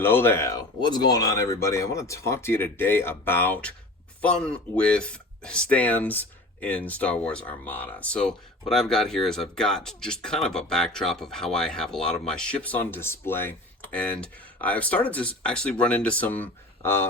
Hello there. What's going on, everybody? I want to talk to you today about fun with stands in Star Wars Armada. So, what I've got here is I've got just kind of a backdrop of how I have a lot of my ships on display, and I've started to actually run into some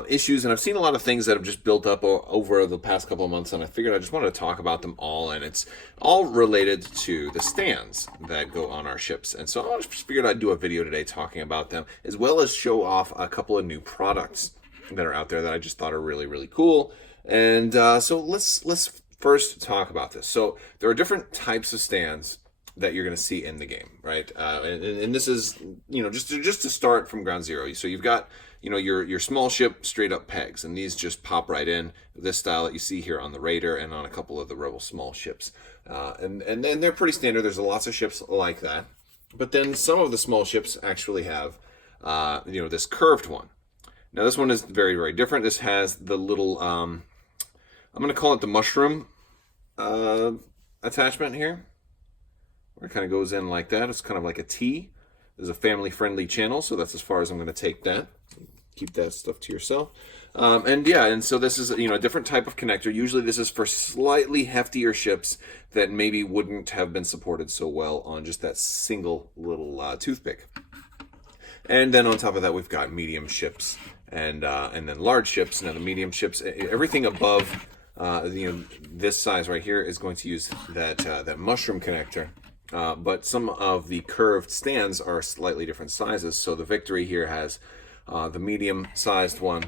issues, and I've seen a lot of things that have just built up over the past couple of months, and I figured I just wanted to talk about them all, and it's all related to the stands that go on our ships. And so I just figured I'd do a video today talking about them, as well as show off a couple of new products that are out there that I just thought are really, really cool. And so let's first talk about this. So there are different types of stands that you're going to see in the game, right? And this is, just to start from ground zero. So you've got, your small ship straight up pegs, and these just pop right in, this style that you see here on the Raider and on a couple of the Rebel small ships. And then they're pretty standard. There's lots of ships like that. But then some of the small ships actually have, this curved one. Now this one is very, very different. This has the little, I'm going to call it the mushroom attachment here, where it kind of goes in like that. It's kind of like a T. This is a family-friendly channel, so that's as far as I'm going to take that. Keep that stuff to yourself. And so this is a different type of connector. Usually this is for slightly heftier ships that maybe wouldn't have been supported so well on just that single little toothpick. And then on top of that, we've got medium ships and then large ships. Now the medium ships, everything above this size right here is going to use that mushroom connector. But some of the curved stands are slightly different sizes. So the Victory here has the medium-sized one,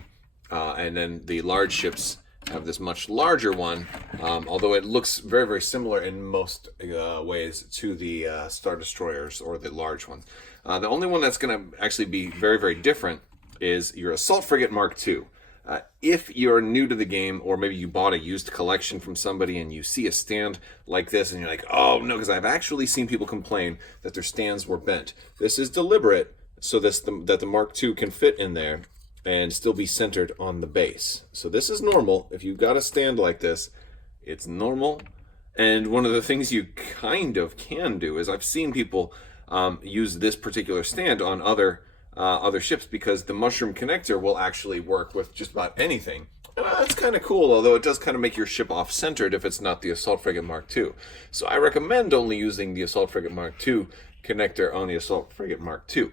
and then the large ships have this much larger one, although it looks very, very similar in most ways to the Star Destroyers or the large ones. The only one that's going to actually be very, very different is your Assault Frigate Mark II. If you're new to the game, or maybe you bought a used collection from somebody and you see a stand like this and you're like, oh no, because I've actually seen people complain that their stands were bent. This is deliberate so that the Mark II can fit in there and still be centered on the base. So this is normal. If you've got a stand like this, it's normal. And one of the things you kind of can do is I've seen people use this particular stand on other ships, because the mushroom connector will actually work with just about anything. That's kind of cool, although it does kind of make your ship off-centered if it's not the Assault Frigate Mark II. So I recommend only using the Assault Frigate Mark II connector on the Assault Frigate Mark II.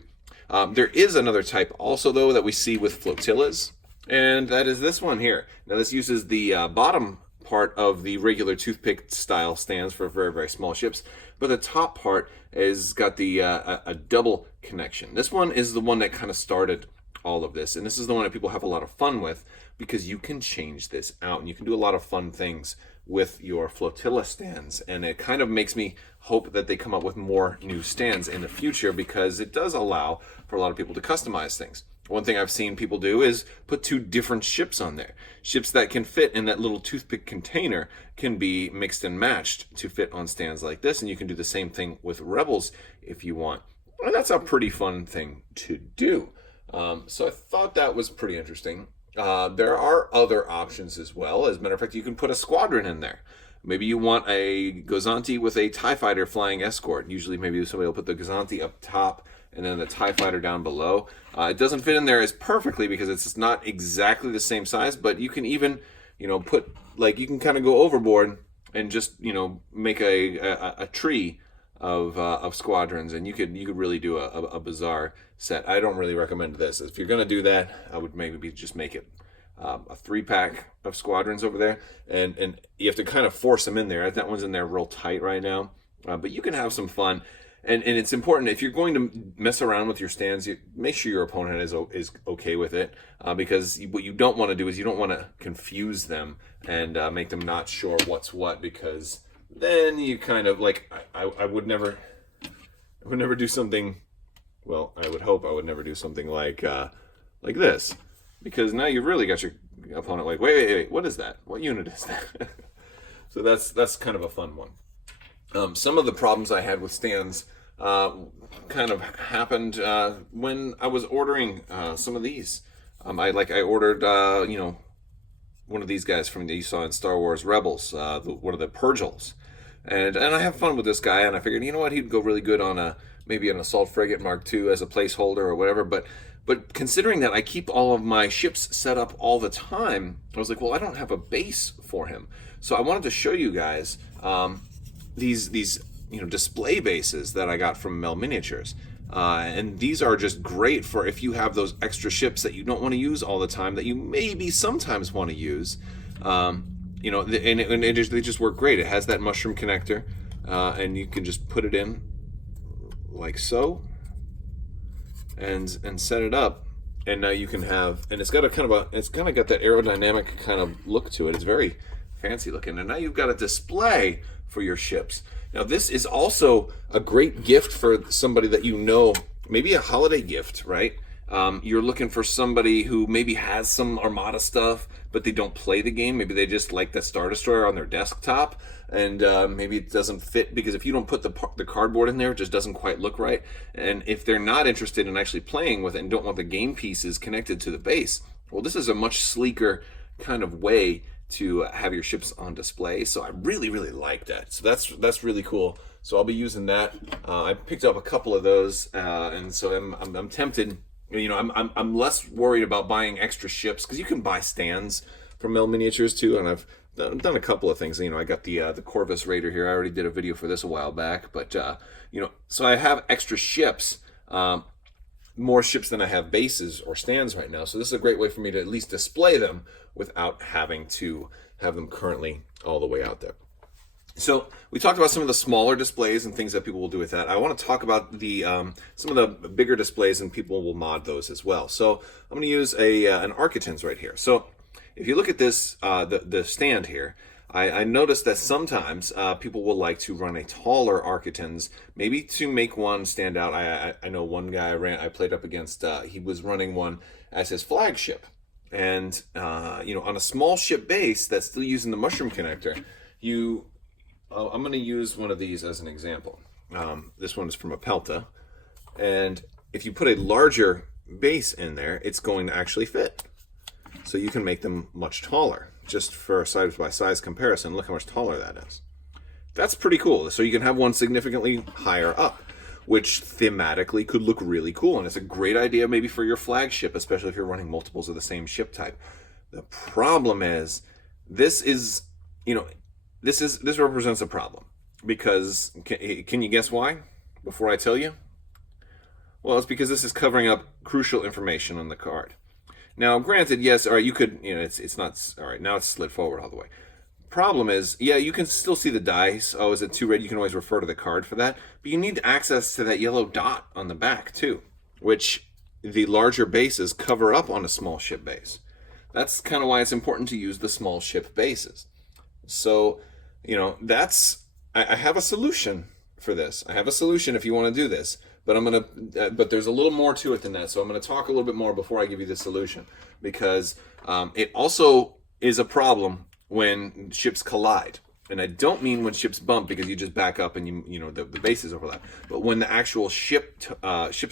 There is another type also, though, that we see with flotillas, and that is this one here. Now this uses the bottom part of the regular toothpick style stands for very, very small ships, but the top part is got the a double connection. This one is the one that kind of started all of this, and this is the one that people have a lot of fun with, because you can change this out and you can do a lot of fun things with your flotilla stands, and it kind of makes me hope that they come up with more new stands in the future, because it does allow for a lot of people to customize things. One thing I've seen people do is put two different ships on there. Ships that can fit in that little toothpick container can be mixed and matched to fit on stands like this, and you can do the same thing with Rebels if you want. And that's a pretty fun thing to do. So I thought that was pretty interesting. There are other options as well. As a matter of fact, you can put a squadron in there. Maybe you want a Gozanti with a TIE fighter flying escort. Usually maybe somebody will put the Gozanti up top and then the TIE fighter down below. It doesn't fit in there as perfectly because it's not exactly the same size, but you can even, put, like, you can kind of go overboard and just, make a tree of squadrons, and you could really do a bizarre set. I don't really recommend this. If you're going to do that, I would maybe just make it a 3-pack of squadrons over there, and you have to kind of force them in there. That one's in there real tight right now, but you can have some fun. And it's important, if you're going to mess around with your stands, make sure your opponent is okay with it, because what you don't want to do is you don't want to confuse them and make them not sure what's what, because then you kind of, like, I would never do something, well, I would hope I would never do something like this, because now you've really got your opponent like, wait, what is that? What unit is that? So that's kind of a fun one. Some of the problems I had with stands kind of happened when I was ordering some of these. I ordered one of these guys from that you saw in Star Wars Rebels, one of the Purgils, and I have fun with this guy, and I figured, he'd go really good on maybe an Assault Frigate Mark II as a placeholder or whatever. But But considering that I keep all of my ships set up all the time, I was like, well, I don't have a base for him. So I wanted to show you guys these display bases that I got from Mel Miniatures. And these are just great for if you have those extra ships that you don't want to use all the time, that you maybe sometimes want to use. They just work great. It has that mushroom connector, and you can just put it in like so, and set it up, and now you can have, and it's got got that aerodynamic kind of look to it. It's very fancy looking, and now you've got a display for your ships. Now this is also a great gift for somebody that maybe a holiday gift, right? You're looking for somebody who maybe has some Armada stuff, but they don't play the game. Maybe they just like the Star Destroyer on their desktop, and maybe it doesn't fit because if you don't put the cardboard in there, it just doesn't quite look right. And if they're not interested in actually playing with it and don't want the game pieces connected to the base, well, this is a much sleeker kind of way to have your ships on display. So I really, really like that. So that's really cool. So I'll be using that. I picked up a couple of those, and so I'm tempted. I'm less worried about buying extra ships because you can buy stands from Mel Miniatures too, and I've done a couple of things. I got the Corvus Raider here. I already did a video for this a while back, but so I have extra ships, more ships than I have bases or stands right now. So this is a great way for me to at least display them without having to have them currently all the way out there. So we talked about some of the smaller displays and things that people will do with that. I want to talk about the some of the bigger displays, and people will mod those as well. So I'm going to use an Architens right here. So if you look at this, the stand here, I noticed that sometimes people will like to run a taller Architens, maybe to make one stand out. I know one guy I played up against, he was running one as his flagship. And, on a small ship base that's still using the mushroom connector, I'm going to use one of these as an example. This one is from a Pelta. And if you put a larger base in there, it's going to actually fit. So you can make them much taller. Just for a size-by-size comparison, look how much taller that is. That's pretty cool. So you can have one significantly higher up, which thematically could look really cool. And it's a great idea maybe for your flagship, especially if you're running multiples of the same ship type. The problem is, this represents a problem. Because, can you guess why? Before I tell you? Well, it's because this is covering up crucial information on the card. Now, granted, yes, all right, you could, it's not, all right, now it's slid forward all the way. Problem is, yeah, you can still see the dice. Oh, is it too red? You can always refer to the card for that. But you need access to that yellow dot on the back, too, which the larger bases cover up on a small ship base. That's kind of why it's important to use the small ship bases. So, I have a solution for this. I have a solution if you want to do this. But there's a little more to it than that. So I'm going to talk a little bit more before I give you the solution, because it also is a problem when ships collide. And I don't mean when ships bump, because you just back up and the bases overlap, but when the actual ships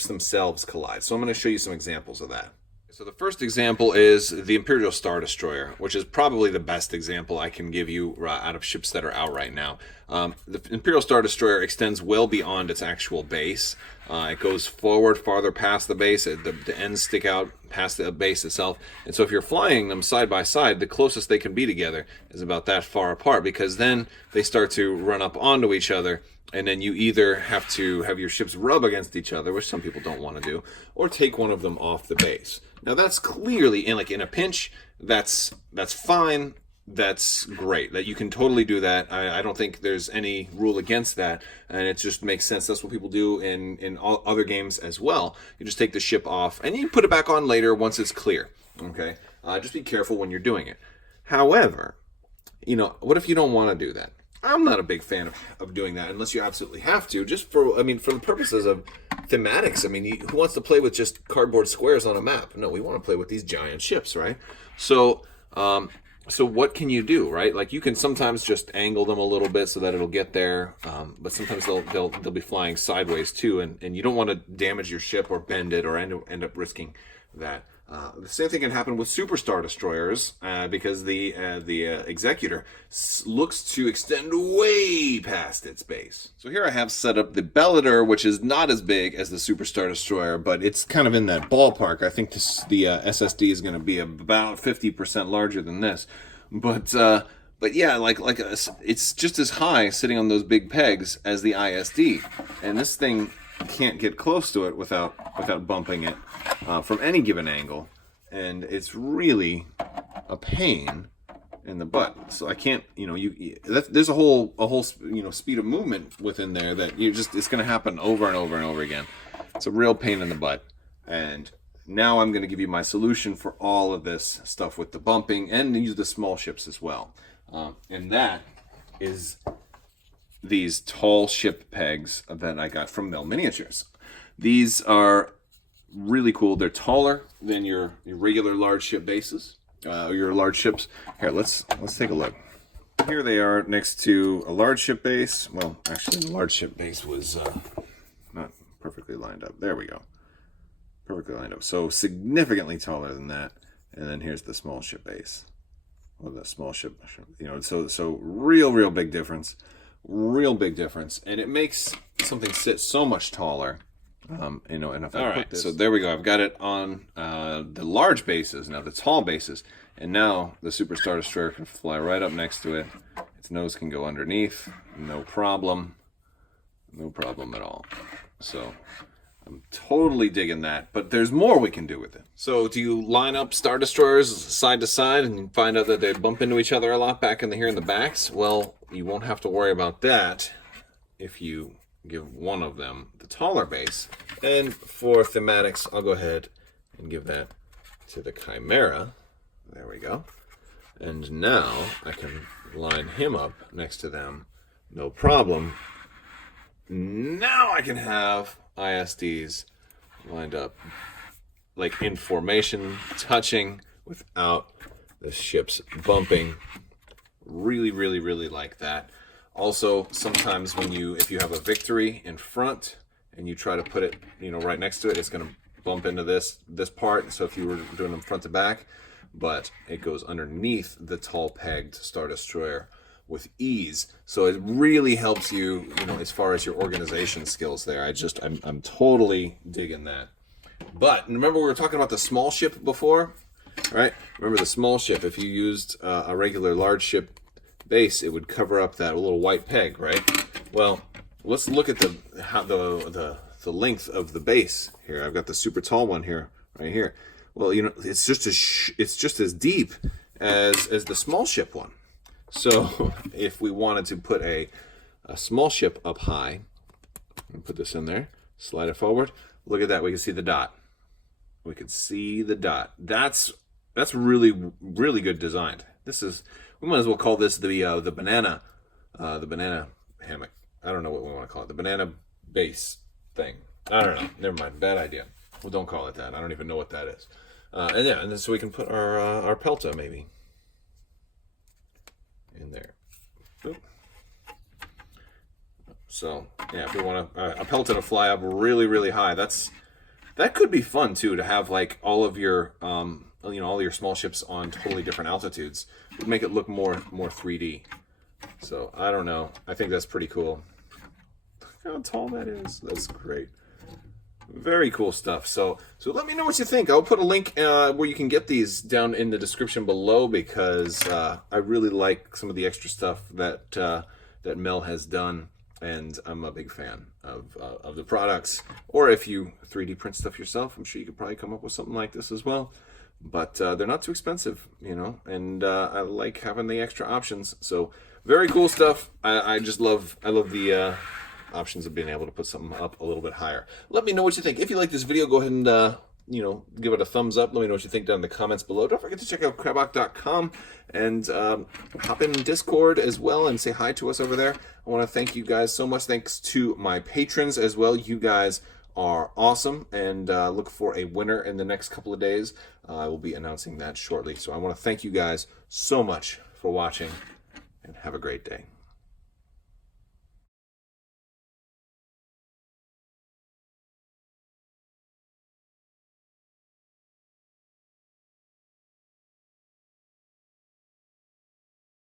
themselves collide. So I'm going to show you some examples of that. So the first example is the Imperial Star Destroyer, which is probably the best example I can give you out of ships that are out right now. The Imperial Star Destroyer extends well beyond its actual base. It goes forward farther past the base. The ends stick out past the base itself. And so if you're flying them side by side, the closest they can be together is about that far apart, because then they start to run up onto each other. And then you either have to have your ships rub against each other, which some people don't want to do, or take one of them off the base. Now that's clearly, in a pinch, that's fine. That's great. That you can totally do that. I don't think there's any rule against that, and it just makes sense. That's what people do in all other games as well. You just take the ship off, and you put it back on later once it's clear. Okay, just be careful when you're doing it. However, what if you don't want to do that? I'm not a big fan of doing that unless you absolutely have to, just for the purposes of thematics. Who wants to play with just cardboard squares on a map? No, we want to play with these giant ships, right? So what can you do, right? Like, you can sometimes just angle them a little bit so that it'll get there, but sometimes they'll be flying sideways too, and you don't want to damage your ship or bend it or end up risking that the same thing can happen with Superstar Destroyers because the Executor looks to extend way past its base. So here I have set up the Bellator, which is not as big as the Superstar Destroyer, but it's kind of in that ballpark. I think the SSD is going to be about 50% larger than this, but yeah, it's just as high sitting on those big pegs as the ISD, and this thing can't get close to it without bumping it from any given angle, and it's really a pain in the butt. So I can't, there's a whole speed of movement within there that it's going to happen over and over and over again. It's a real pain in the butt, and now I'm going to give you my solution for all of this stuff with the bumping and use the small ships as well, and that is these tall ship pegs that I got from Mill Miniatures. These are really cool. They're taller than your regular large ship bases, your large ships. Here, let's take a look. Here they are next to a large ship base. Well, actually, the large ship base was not perfectly lined up. There we go. Perfectly lined up. So significantly taller than that. And then here's the small ship base. Well, the small ship, so real big difference. Real big difference, and it makes something sit so much taller. And if I put this, so there we go. I've got it on the large bases now, the tall bases, and now the Superstar Destroyer can fly right up next to it. Its nose can go underneath, no problem at all. So I'm totally digging that, but there's more we can do with it. So do you line up Star Destroyers side to side and find out that they bump into each other a lot back here in the backs? Well, you won't have to worry about that if you give one of them the taller base. And for thematics, I'll go ahead and give that to the Chimera. There we go. And now I can line him up next to them, no problem. Now I can have ISDs lined up like in formation, touching without the ships bumping. Really like that. Also, sometimes if you have a Victory in front and you try to put it right next to it, it's going to bump into this part. So if you were doing them front to back, but it goes underneath the tall pegged Star Destroyer with ease. So it really helps you, as far as your organization skills there. I'm totally digging that. But remember, we were talking about the small ship before, right? Remember the small ship, if you used a regular large ship base, it would cover up that little white peg, right? Well, let's look at the length of the base here. I've got the super tall one here, right here. Well, it's just as deep as the small ship one. So if we wanted to put a small ship up high, and put this in there, slide it forward, look at that, we can see the dot. We can see the dot. That's really good designed. We might as well call this the banana hammock. I don't know what we want to call it. The banana base thing. I don't know. Never mind. Bad idea. Well, don't call it that. I don't even know what that is. And then so we can put our Pelta maybe in there. Boop. So yeah, if we want a Pelta to fly up really high, that could be fun too, to have like all of your all your small ships on totally different altitudes. It would make it look more 3D. So I don't know. I think that's pretty cool. Look how tall that is. That's great. Very cool stuff. So let me know what you think. I'll put a link where you can get these down in the description below, because I really like some of the extra stuff that Mel has done, and I'm a big fan of the products. Or if you 3D print stuff yourself, I'm sure you could probably come up with something like this as well. But they're not too expensive, and I like having the extra options. So very cool stuff. I love the options of being able to put something up a little bit higher. Let me know what you think. If you like this video, go ahead and give it a thumbs up. Let me know what you think down in the comments below. Don't forget to check out Crabbok.com and hop in Discord as well and say hi to us over there. I want to thank you guys so much. Thanks to my patrons as well. You guys are awesome, and look for a winner in the next couple of days. I will be announcing that shortly. So I want to thank you guys so much for watching, and have a great day.